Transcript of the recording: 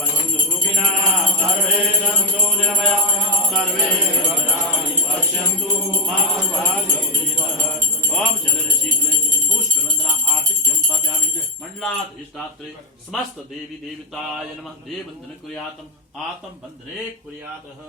भवन्तु सुखिनः सर्वे सन्तु निर्भयाः सर्वे भद्राणि पश्यन्तु मा ओम जल शीतले पुष्प वंदना आर्तिक्यम स्थापयामि मंडलाधिष्ठात्रे समस्त देवी देवताय नमः देव वंदन कुर्यातम आत्म बंधने कुर्यातः।